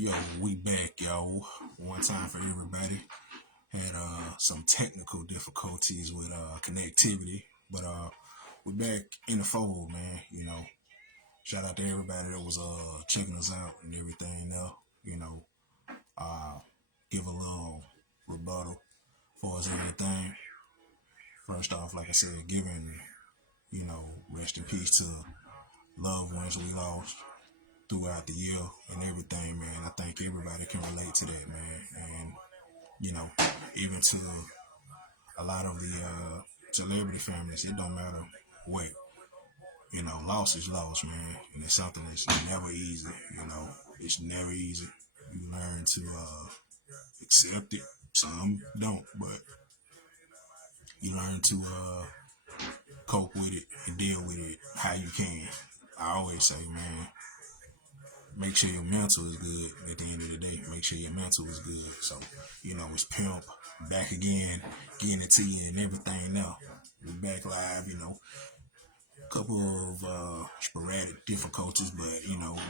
Yo, we back, yo. One time for everybody. Had some technical difficulties with connectivity, but we back in the fold, man. Shout out to everybody that was checking us out and everything. Uh, give a little rebuttal for us everything. First off, like I said, giving rest in peace to loved ones we lost throughout the year and everything, man. I think everybody can relate to that, man. And you know, even to a lot of the celebrity families, it don't matter what, loss is loss, man. And it's something that's never easy, it's never easy. You learn to accept it. Some don't, but you learn to cope with it and deal with it how you can. I always say, man, make sure your mental is good at the end of the day. Make sure your mental is good. So, it's Pimp back again, getting it to you and everything now. We back live, couple of sporadic difficulties, but,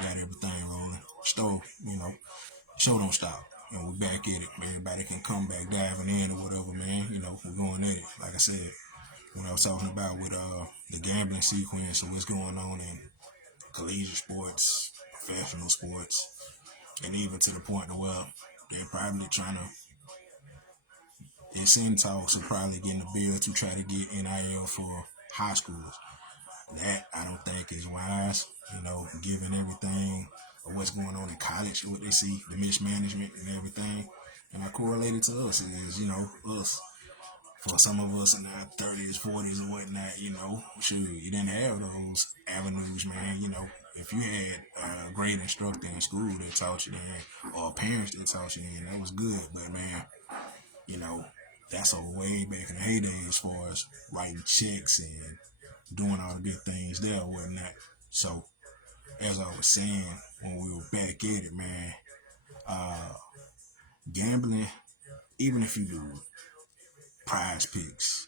got everything rolling. Show don't stop. We back at it. Everybody can come back diving in or whatever, man. We're going at it. Like I said, when I was talking about with the gambling sequence and what's going on in collegiate sports, professional sports, and even to the point where they're probably trying to, it's in talks of probably getting a bill to try to get NIL for high schools. That I don't think is wise, given everything of what's going on in college, what they see, the mismanagement and everything. And I correlated to us is, us. For some of us in our 30s, 40s, or whatnot, shoot, you didn't have those avenues, man. If you had a great instructor in school that taught you then, or parents that taught you then, that was good. But, man, you know, that's a way back in the heyday as far as writing checks and doing all the good things there or whatnot. So, as I was saying, when we were back at it, man, gambling, even if you do prize picks,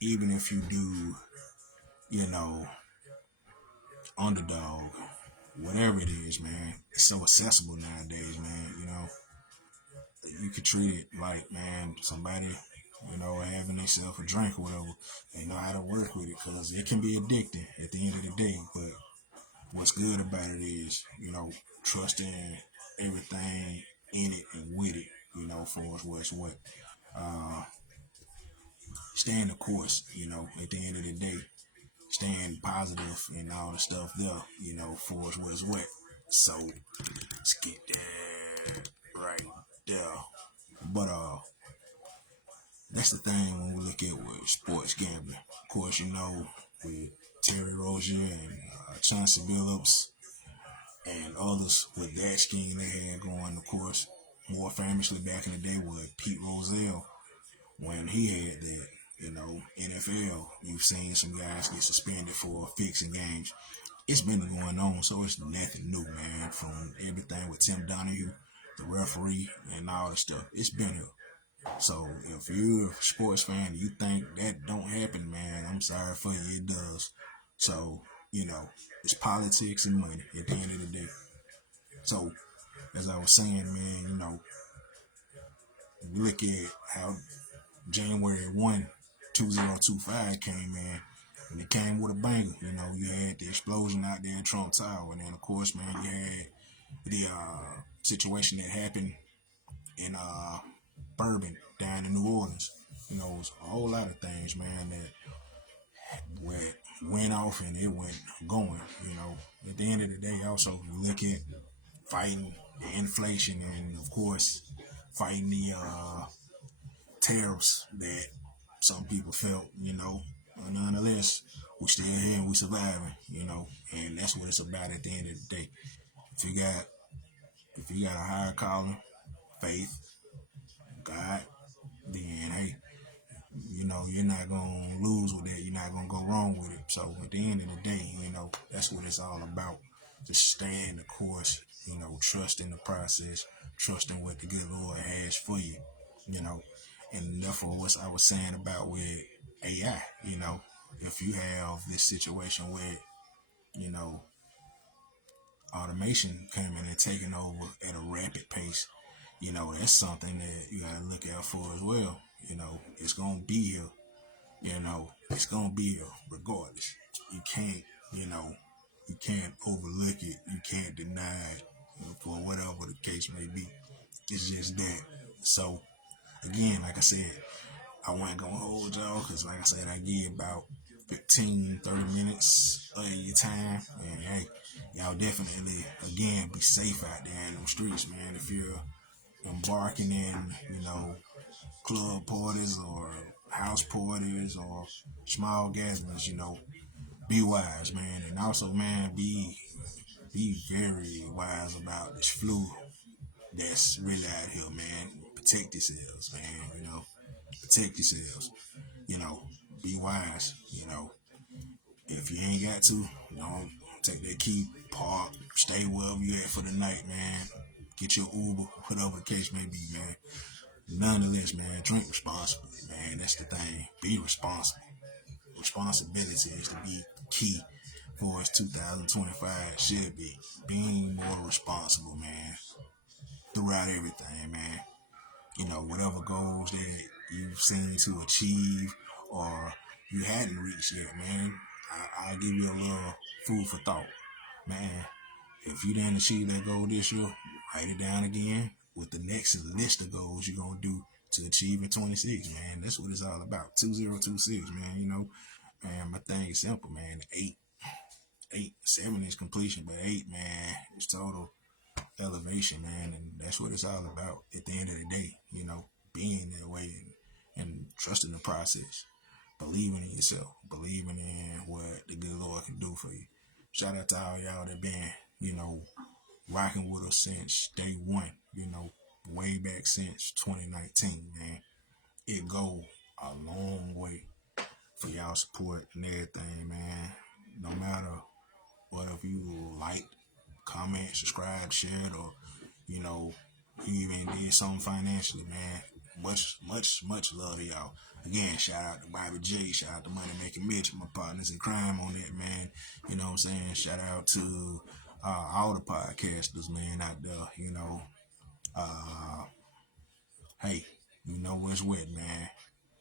even if you do, underdog, whatever it is, man, it's so accessible nowadays, man. You could treat it like, man, somebody, having themselves a drink or whatever. They know how to work with it because it can be addicting at the end of the day. But what's good about it is, trusting everything in it and with it, for what's what. Uh, Staying the course, at the end of the day, staying positive and all the stuff there, for what's what. So let's get that right there. But that's the thing when we look at with sports gambling. Of course, with Terry Rozier and Chauncey Billups and others with that scheme they had going. Of course, more famously back in the day with Pete Rozelle when he had that. NFL, you've seen some guys get suspended for fixing games. It's been going on, so it's nothing new, man. From everything with Tim Donahue, the referee, and all the stuff. It's been here. So if you're a sports fan and you think that don't happen, man, I'm sorry for you, it does. So, it's politics and money at the end of the day. So, as I was saying, man, look at how January 1, 2025 came in. And it came with a banger. You had the explosion out there in Trump Tower. And then, of course, man, you had the situation that happened in Bourbon down in New Orleans. It was a whole lot of things, man, that went off and it went going. At the end of the day, also, you look at fighting the inflation and, of course, fighting the tariffs that some people felt, but nonetheless, we still here and we surviving, and that's what it's about at the end of the day. If you got a higher calling, faith, God, then hey, you're not gonna lose with that. You're not gonna go wrong with it. So at the end of the day, that's what it's all about. Just staying the course, trusting the process, trusting what the good Lord has for you, you know. And therefore, what I was saying about with AI, if you have this situation where, automation coming and taking over at a rapid pace, that's something that you gotta look out for as well. It's gonna be here. It's gonna be here regardless. You can't, you know, you can't overlook it. You can't deny it for whatever the case may be. It's just that. So again, like I said, I wasn't gonna hold y'all because, like I said, I give about 15, 30 minutes of your time. And hey, y'all definitely, again, be safe out there in them streets, man. If you're embarking in, club parties or house parties or small gatherings, be wise, man. And also, man, be very wise about this flu that's really out here, man. Protect yourselves, man. Protect yourselves. You know, be wise. If you ain't got to, don't take that key, park, stay wherever you at for the night, man. Get your Uber, whatever the case may be, man. Nonetheless, man, drink responsibly, man. That's the thing. Be responsible. Responsibility is to be key for us 2025 should be. Being more responsible, man, throughout everything, man. Whatever goals that you've seen to achieve or you hadn't reached yet, man, I'll give you a little food for thought. Man, if you didn't achieve that goal this year, write it down again with the next list of goals you're going to do to achieve in 26, man. That's what it's all about. 2026, man, and my thing is simple, man. 7 is completion, but 8, man, is total elevation, man, and that's what it's all about at the end of the day, being that way and trusting the process, believing in yourself, believing in what the good Lord can do for you. Shout out to all y'all that been, rocking with us since day one, way back since 2019, man. It go a long way for y'all support and everything, man. No matter what, if you like, comment, subscribe, share it, or you even did something financially, man. Much love to y'all. Again, shout out to Bobby J, shout out to Money Making Mitch, my partners in crime on that, man. You know what I'm saying? Shout out to all the podcasters, man, out there. Hey, you know what's what, man.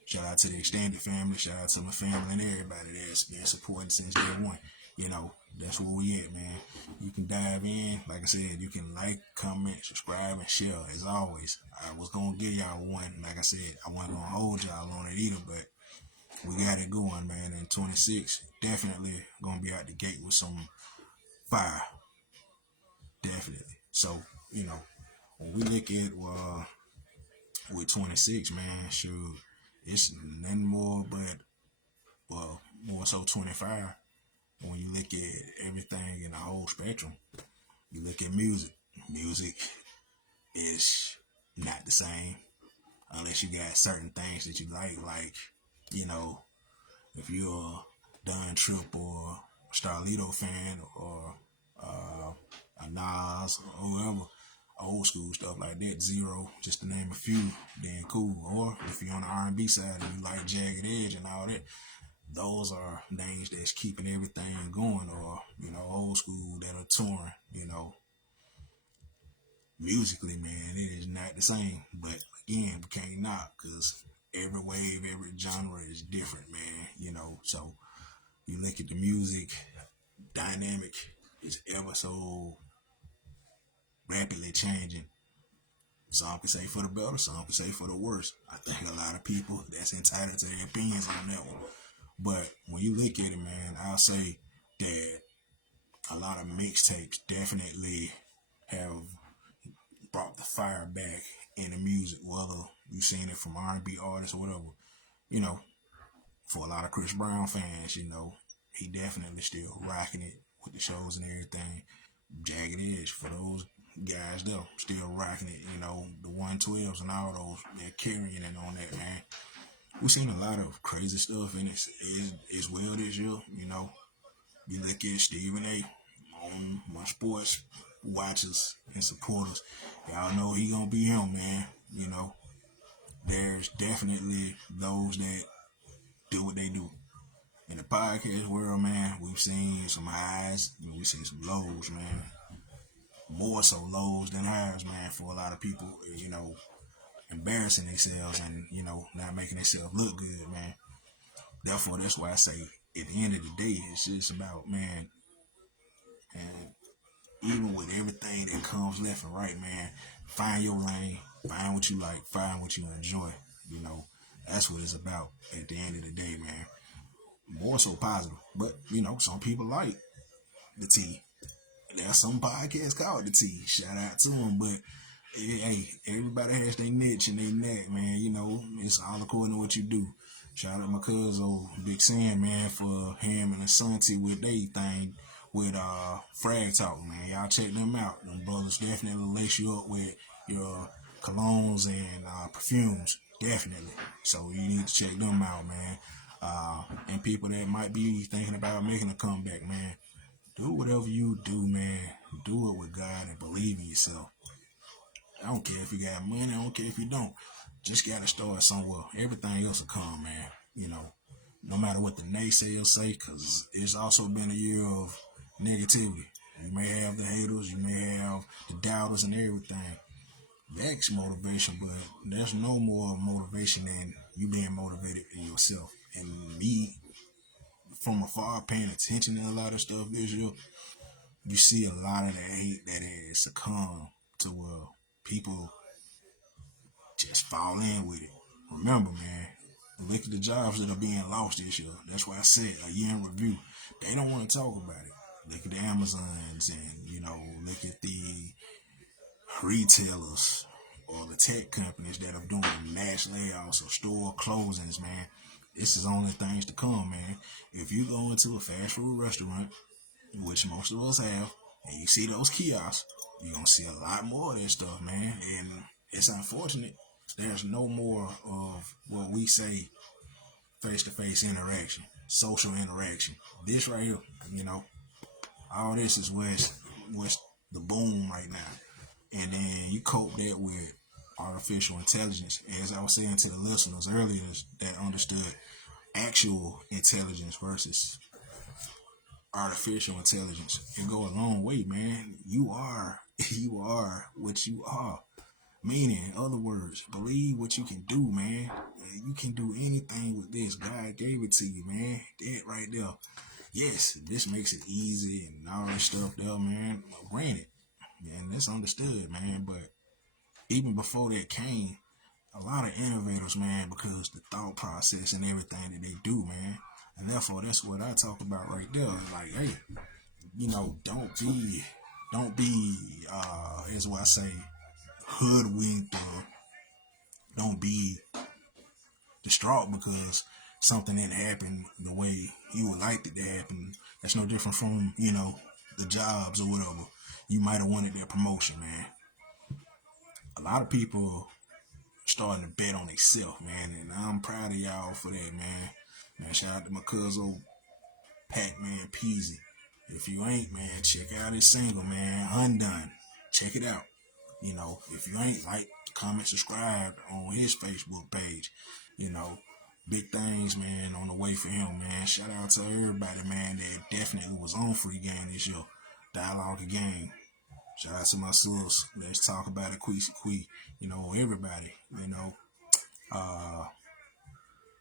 Shout out to the extended family. Shout out to my family and everybody that's been supporting since day one. That's where we at, man. You can dive in. Like I said, you can like, comment, subscribe, and share. As always, I was going to give y'all one. Like I said, I wasn't going to hold y'all on it either, but we got it going, man. And 26, definitely going to be out the gate with some fire. Definitely. So, when we look at with 26, man, sure, it's nothing more but, more so 25. When you look at everything in the whole spectrum, you look at music. Music is not the same unless you got certain things that you like, if you're a Don Trip or a Starlito fan or a Nas or whoever, old school stuff like that, Zero, just to name a few, then cool. Or if you're on the R&B side and you like Jagged Edge and all that, those are names that's keeping everything going, or, old school that are touring, musically, man, it is not the same. But again, we can't knock because every wave, every genre is different, man, so you look at the music dynamic is ever so rapidly changing. Some can say for the better, some can say for the worse. I think a lot of people that's entitled to their opinions on that one. But when you look at it, man, I'll say that a lot of mixtapes definitely have brought the fire back in the music, whether you've seen it from R&B artists or whatever. For a lot of Chris Brown fans, he definitely still rocking it with the shows and everything. Jagged Edge, for those guys though, still rocking it, the 112s and all those, they're carrying it on that, man. We've seen a lot of crazy stuff in it as well this year, You look at Stephen A. on my sports watchers and supporters. Y'all know he gonna be him, man. There's definitely those that do what they do. In the podcast world, man, we've seen some highs, we've seen some lows, man. more so lows than highs, man, for a lot of people, embarrassing themselves and, not making themselves look good, man. Therefore, that's why I say at the end of the day, it's just about, man, and even with everything that comes left and right, man, find your lane, find what you like, find what you enjoy. You know, that's what it's about at the end of the day, man. More so positive. But, some people like the tea. There's some podcasts called the tea. Shout out to them. But, hey, everybody has their niche and their neck, man. It's all according to what you do. Shout out my cousin, Big Sam, man, for him and his son T with they thing with Frag Talk, man. Y'all check them out. Them brothers definitely lace you up with your colognes and perfumes. Definitely. So you need to check them out, man. And people that might be thinking about making a comeback, man. Do whatever you do, man. Do it with God and believe in yourself. I don't care if you got money. I don't care if you don't. Just gotta start somewhere. Everything else will come, man. No matter what the naysayers say, because it's also been a year of negativity. You may have the haters, you may have the doubters and everything. That's motivation, but there's no more motivation than you being motivated in yourself. And me, from afar, paying attention to a lot of stuff this year, you see a lot of the hate that has succumbed to where people just fall in with it. Remember, man, look at the jobs that are being lost this year. That's why I said a year in review. They don't want to talk about it. Look at the Amazons and, look at the retailers or the tech companies that are doing mass layoffs or store closings, man. This is only things to come, man. If you go into a fast food restaurant, which most of us have, and you see those kiosks, you're going to see a lot more of that stuff, man. And it's unfortunate. There's no more of what we say face-to-face interaction, social interaction. This right here, all this is what's the boom right now. And then you cope that with artificial intelligence. As I was saying to the listeners earlier that understood actual intelligence versus artificial intelligence, it go a long way, man. You are what you are. Meaning, in other words, believe what you can do, man. You can do anything with this. God gave it to you, man. That right there. Yes, this makes it easy and all this stuff there, man. Granted, and it's understood, man. But even before that came, a lot of innovators, man, because the thought process and everything that they do, man. And therefore, that's what I talk about right there. Like, hey, don't be, as what I say, hoodwinked or don't be distraught because something didn't happen the way you would like it to happen. That's no different from, the jobs or whatever. You might have wanted that promotion, man. A lot of people starting to bet on themselves, man, and I'm proud of y'all for that, man. Man, shout out to my cousin Pac-Man Peasy. If you ain't, man, check out his single, man, Undone. Check it out. If you ain't, like, comment, subscribe on his Facebook page. Big things, man, on the way for him, man. Shout out to everybody, man, that definitely was on Free Game this year. Dialogue Game. Shout out to my sis. Let's talk about it, Queasy Quee. Everybody.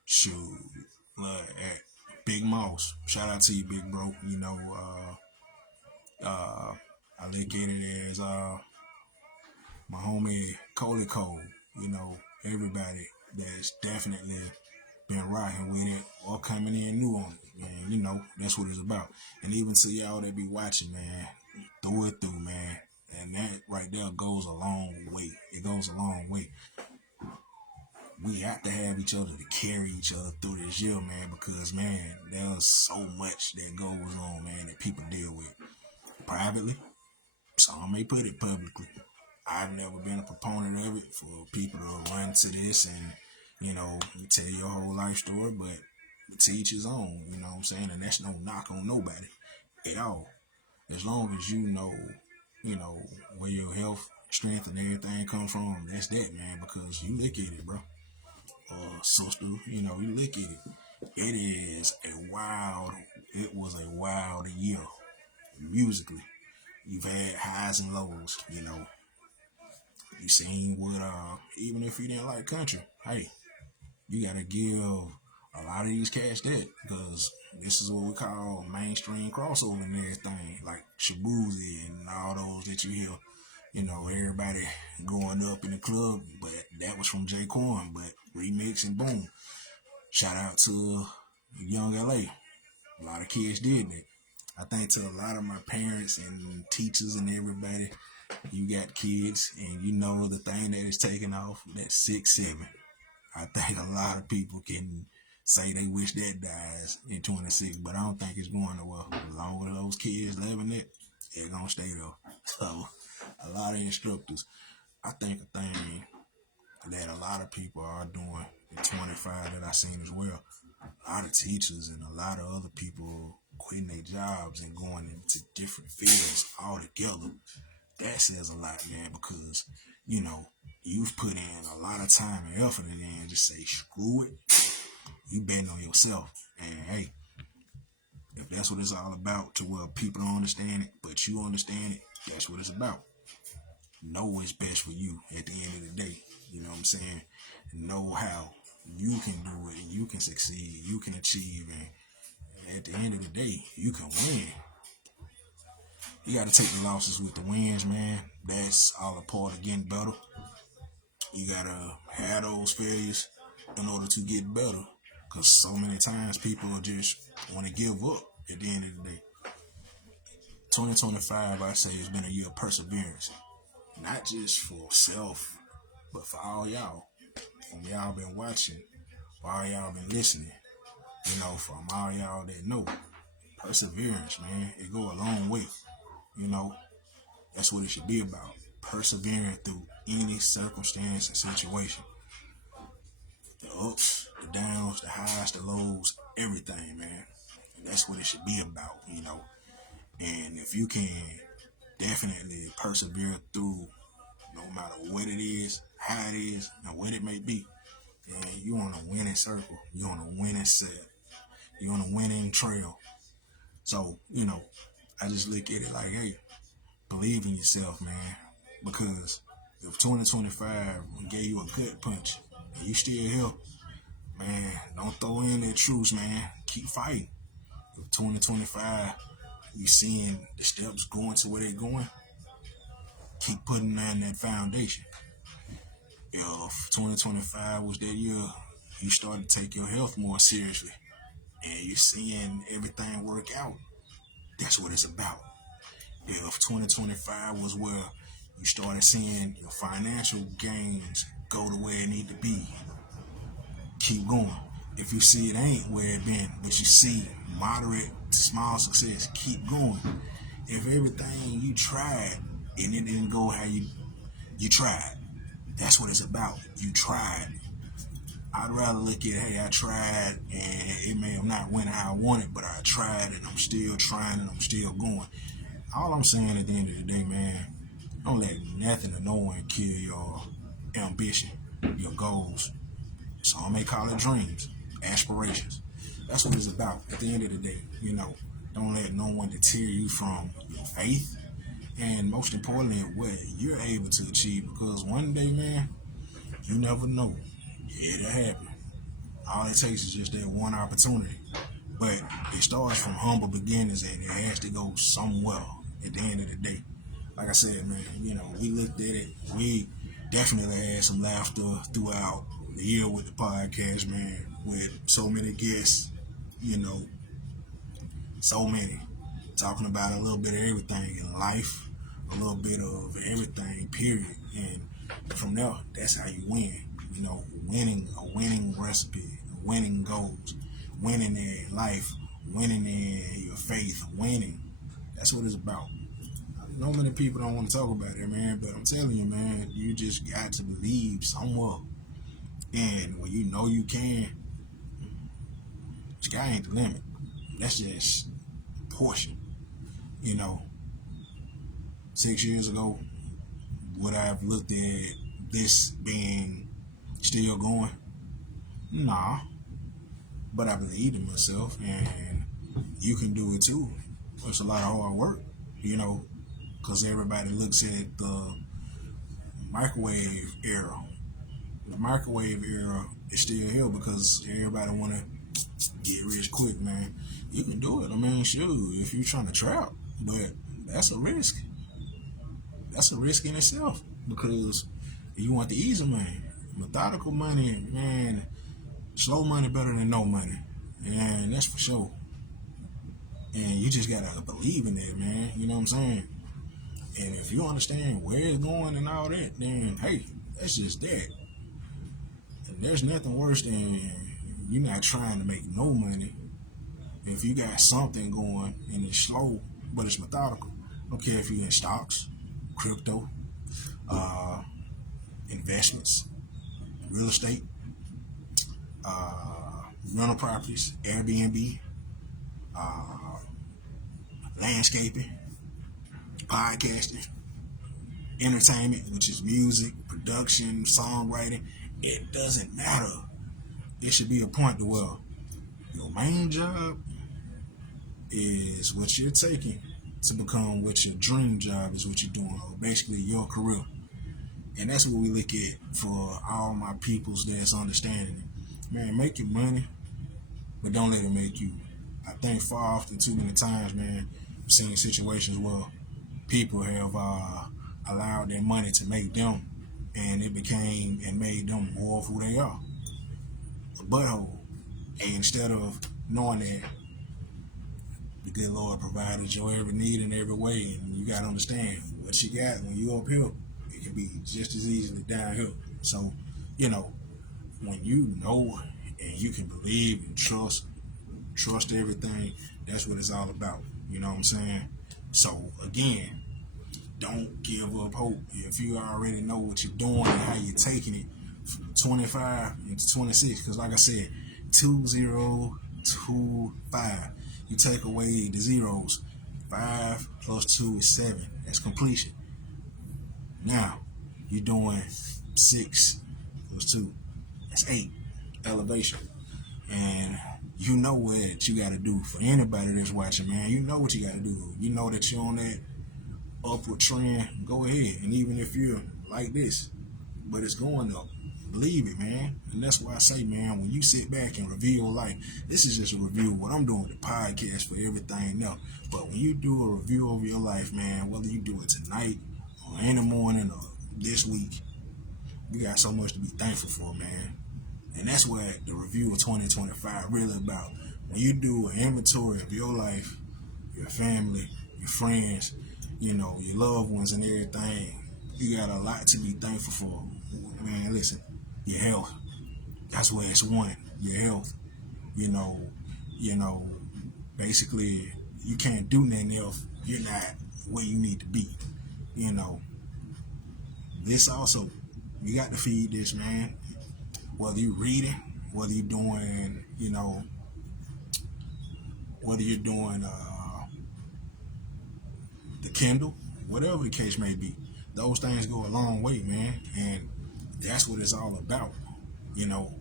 Shoot. Look at Big Moss. Shout out to you, big bro. I look at it as my homie Coley Cole. Everybody that's definitely been rocking with it or coming in new on it. Man, that's what it's about. And even to y'all that be watching, man, through it through, man. And that right there goes a long way. It goes a long way. We have to have each other to carry each other through this year, man, because, man, there's so much that goes on, man, that people deal with privately. Some may put it publicly. I've never been a proponent of it for people to run to this and, tell your whole life story, but to each his own, you know what I'm saying? And that's no knock on nobody at all. As long as you know, where your health, strength, and everything come from, that's that, man, because you look at it, bro. Sister, you look at it. It was a wild year musically. You've had highs and lows, You seen what even if you didn't like country, hey, you gotta give a lot of these cats that because this is what we call mainstream crossover and everything, like Shabuzi and all those that you hear. Everybody going up in the club, but that was from J. Corn, but remix and boom. Shout out to Young LA. A lot of kids did that. I think to a lot of my parents and teachers and everybody, you got kids and you know the thing that is taking off, that's 6-7. I think a lot of people can say they wish that dies in 26, but I don't think it's going nowhere. As long as those kids living it, they're gonna stay there. So a lot of instructors, I think a thing that a lot of people are doing at 25 that I seen as well. A lot of teachers and a lot of other people quitting their jobs and going into different fields altogether. That says a lot, man, because, you've put in a lot of time and effort in there and just say, screw it. You betting on yourself. And hey, if that's what it's all about to where people don't understand it, but you understand it, that's what it's about. Know what's best for you at the end of the day. You know what I'm saying? Know how you can do it, you can succeed, you can achieve, and at the end of the day, you can win. You got to take the losses with the wins, man. That's all a part of getting better. You got to have those failures in order to get better. Because so many times people just want to give up at the end of the day. 2025, I say, has been a year of perseverance. Not just for self, but for all y'all. From y'all been watching, for all y'all been listening. From all y'all that know. Perseverance, man. It go a long way. That's what it should be about. Persevering through any circumstance and situation. The ups, the downs, the highs, the lows, everything, man. And that's what it should be about, And if you can definitely persevere through no matter what it is, how it is, and what it may be, and you're on a winning circle. You're on a winning set. You're on a winning trail. So, I just look at it like, hey, believe in yourself, man. Because if 2025 gave you a gut punch and you still here, man, don't throw in that truce, man. Keep fighting. If 2025 you seeing the steps going to where they're going, keep putting in that foundation. If 2025 was that year you started to take your health more seriously and you seeing everything work out, that's what it's about. If 2025 was where you started seeing your financial gains go to where it need to be, keep going. If you see it ain't where it been, but you see moderate to small success, keep going. If everything you tried and it didn't go how you tried, that's what it's about. You tried. I'd rather look at, hey, I tried and it may have not went how I wanted, but I tried and I'm still trying and I'm still going. All I'm saying at the end of the day, man, don't let nothing or no one kill your ambition, your goals. Some may call it dreams, aspirations. That's what it's about at the end of the day. Don't let no one deter you from your faith and most importantly, what you're able to achieve. Because one day, man, you never know. It'll happen. All it takes is just that one opportunity. But it starts from humble beginnings and it has to go somewhere at the end of the day. Like I said, man, we looked at it. We definitely had some laughter throughout the year with the podcast, man, with so many guests, so many. Talking about a little bit of everything in life, a little bit of everything, period. And from there, that's how you win. Winning, a winning recipe, winning goals, winning in life, winning in your faith, winning. That's what it's about. No many people don't want to talk about it, man, but I'm telling you, man, you just got to believe somewhere. And when you know you can, sky ain't the limit. That's just a portion. 6 years ago, would I have looked at this being still going? Nah. But I believed in myself, and you can do it too. It's a lot of hard work, because everybody looks at the microwave era. The microwave era is still here because everybody want to get rich quick, man. You can do it. I mean, shoot, if you're trying to trap, but that's a risk. That's a risk in itself because you want the easy money. Methodical money, man, slow money better than no money. And that's for sure. And you just gotta believe in that, man. You know what I'm saying? And if you understand where it's going and all that, then hey, that's just that. And there's nothing worse than you not trying to make no money. If you got something going and it's slow, but it's methodical. Don't care if you're in stocks, crypto, uh, investments, real estate, rental properties, Airbnb, landscaping, podcasting, entertainment, which is music, production, songwriting. It doesn't matter. It should be a point to where your main job is what you're taking to become what your dream job is, what you're doing, or basically your career. And that's what we look at for all my peoples that's understanding it. Man, make your money, but don't let it make you. I think far often, too many times, man, I've seen situations where people have allowed their money to make them, and it became and made them more of who they are. A butthole. And instead of knowing that the good Lord provided your every need in every way, and you gotta understand what you got when you up here, it can be just as easily down here. So, you know, when you know and you can believe and trust everything, that's what it's all about. You know what I'm saying? So again, don't give up hope. If you already know what you're doing and how you're taking it from 25 into 26, because like I said, 2025. You take away the zeros. 5 plus 2 is 7. That's completion. Now, you're doing 6 plus 2. That's 8. Elevation. And you know what you got to do for anybody that's watching, man. You know what you got to do. You know that you're on that upward trend. Go ahead. And even if you're like this, but it's going up, believe it, man. And that's why I say, man, when you sit back and review your life, this is just a review of what I'm doing with the podcast for everything else. But when you do a review of your life, man, whether you do it tonight or in the morning or this week, you got so much to be thankful for, man. And that's what the review of 2025 really about. When you do an inventory of your life, your family, your friends, you know, your loved ones and everything, you got a lot to be thankful for. Man, listen, your health. That's where it's one. Your health. You know, basically you can't do nothing else. You're not where you need to be. You know. This also, you got to feed this, man. Whether you're reading, whether you're doing, whether you're doing the Kindle, whatever the case may be, those things go a long way, man. And that's what it's all about. You know,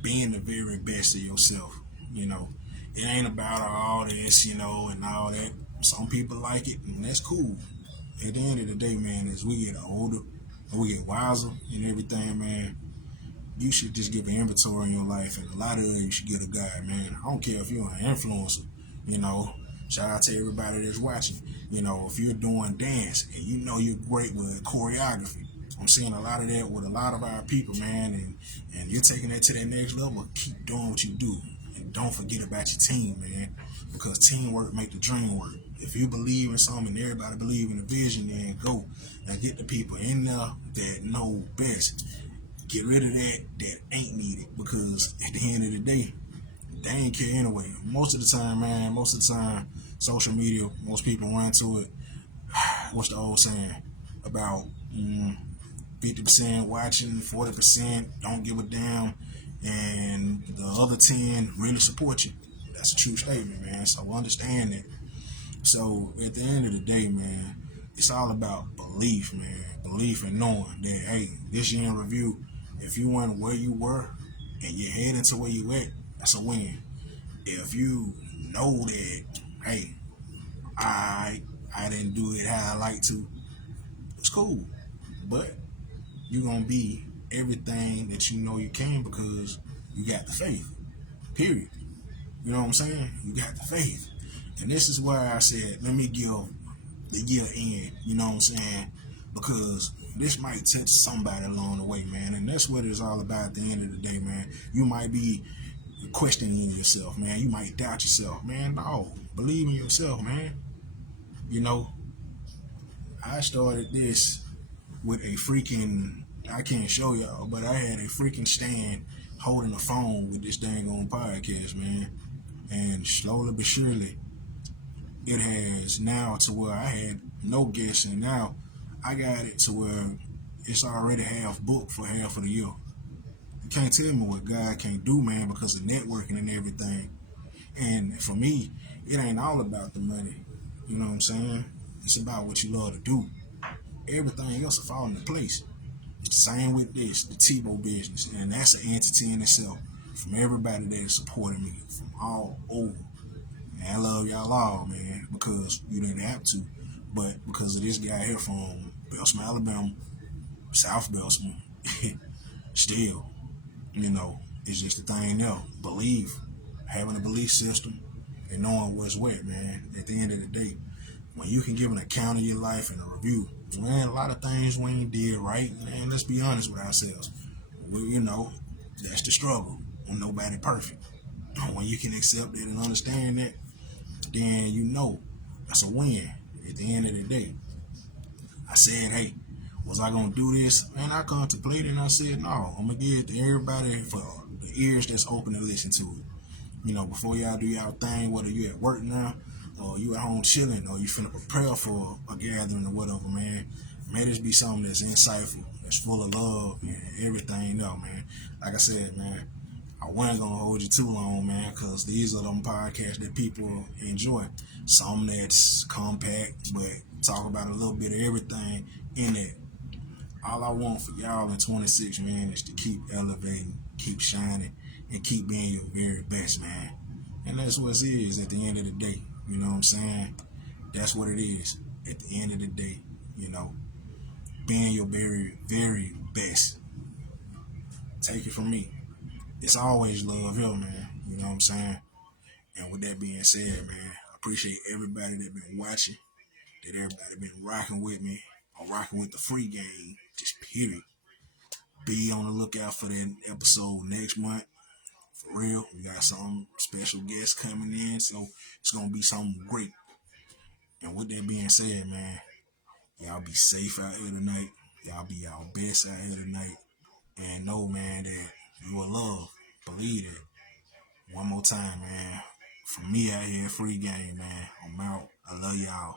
being the very best of yourself. You know, it ain't about all this, and all that. Some people like it, and that's cool. At the end of the day, man, as we get older, and we get wiser and everything, man, you should just give an inventory in your life, and a lot of it you should get a guide, man. I don't care if you're an influencer, shout out to everybody that's watching. If you're doing dance and you're great with choreography, I'm seeing a lot of that with a lot of our people, man, and you're taking that to that next level. Keep doing what you do, and don't forget about your team, man, because teamwork make the dream work. If you believe in something and everybody believe in the vision, then go and get the people in there that know best. Get rid of that ain't needed, because at the end of the day, they ain't care anyway. Most of the time, man, social media, most people run to it. What's the old saying about 50% watching, 40% don't give a damn, and the other 10 really support you. That's a true statement, man. So understand that. So at the end of the day, man, it's all about belief, man. Belief and knowing that, hey, this year in review, if you went where you were and you're heading to where you at, that's a win. If you know that, hey, I didn't do it how I like to. It's cool. But you're gonna be everything that you know you can because you got the faith. Period. You know what I'm saying? You got the faith. And this is why I said, let me give the year end, you know what I'm saying? Because this might touch somebody along the way, man. And that's what it's all about at the end of the day, man. You might be questioning yourself, man. You might doubt yourself, man. No, believe in yourself, man. You know, I started this with a freaking, I can't show y'all, but I had a freaking stand holding a phone with this dang on podcast, man. And slowly but surely, it has now to where I had no guests, and now I got it to where it's already half booked for half of the year. You can't tell me what God can't do, man, because of networking and everything. And for me, it ain't all about the money. You know what I'm saying? It's about what you love to do. Everything else will fall into place. Same with this, the Tebow business, and that's an entity in itself. From everybody that is supporting me from all over. And I love y'all all, man, because you didn't have to, but because of this guy here from Beltsman, Alabama, South Beltsman, still, you know, it's just the thing now. Believe, having a belief system and knowing what's what, man. At the end of the day, when you can give an account of your life and a review, man, a lot of things we ain't did right, and let's be honest with ourselves. You know, that's the struggle. Nobody perfect. When you can accept it and understand that, then you know that's a win at the end of the day. I said, hey, was I gonna do this? Man, I contemplated and I said, no, I'm gonna give it to everybody for the ears that's open to listen to it. You know, before y'all do y'all thing, whether you at work now or you at home chilling or you finna prepare for a gathering or whatever, man. May this be something that's insightful, that's full of love and everything else, man. Like I said, man, I wasn't gonna hold you too long, man, because these are them podcasts that people enjoy. Some that's compact, but talk about a little bit of everything in it. All I want for y'all in 26, man, is to keep elevating, keep shining, and keep being your very best, man. And that's what it is at the end of the day. You know what I'm saying? That's what it is at the end of the day. You know, being your very, very best. Take it from me. It's always love here, man. You know what I'm saying? And with that being said, man, I appreciate everybody that been watching, that everybody been rocking with me, or rocking with the free game, just period. Be on the lookout for that episode next month. For real, we got some special guests coming in, so it's gonna be something great. And with that being said, man, y'all be safe out here tonight. Y'all be y'all best out here tonight. And know, man, that you are loved. Believe it. One more time, man. From me out here, free game, man. I'm out. I love y'all.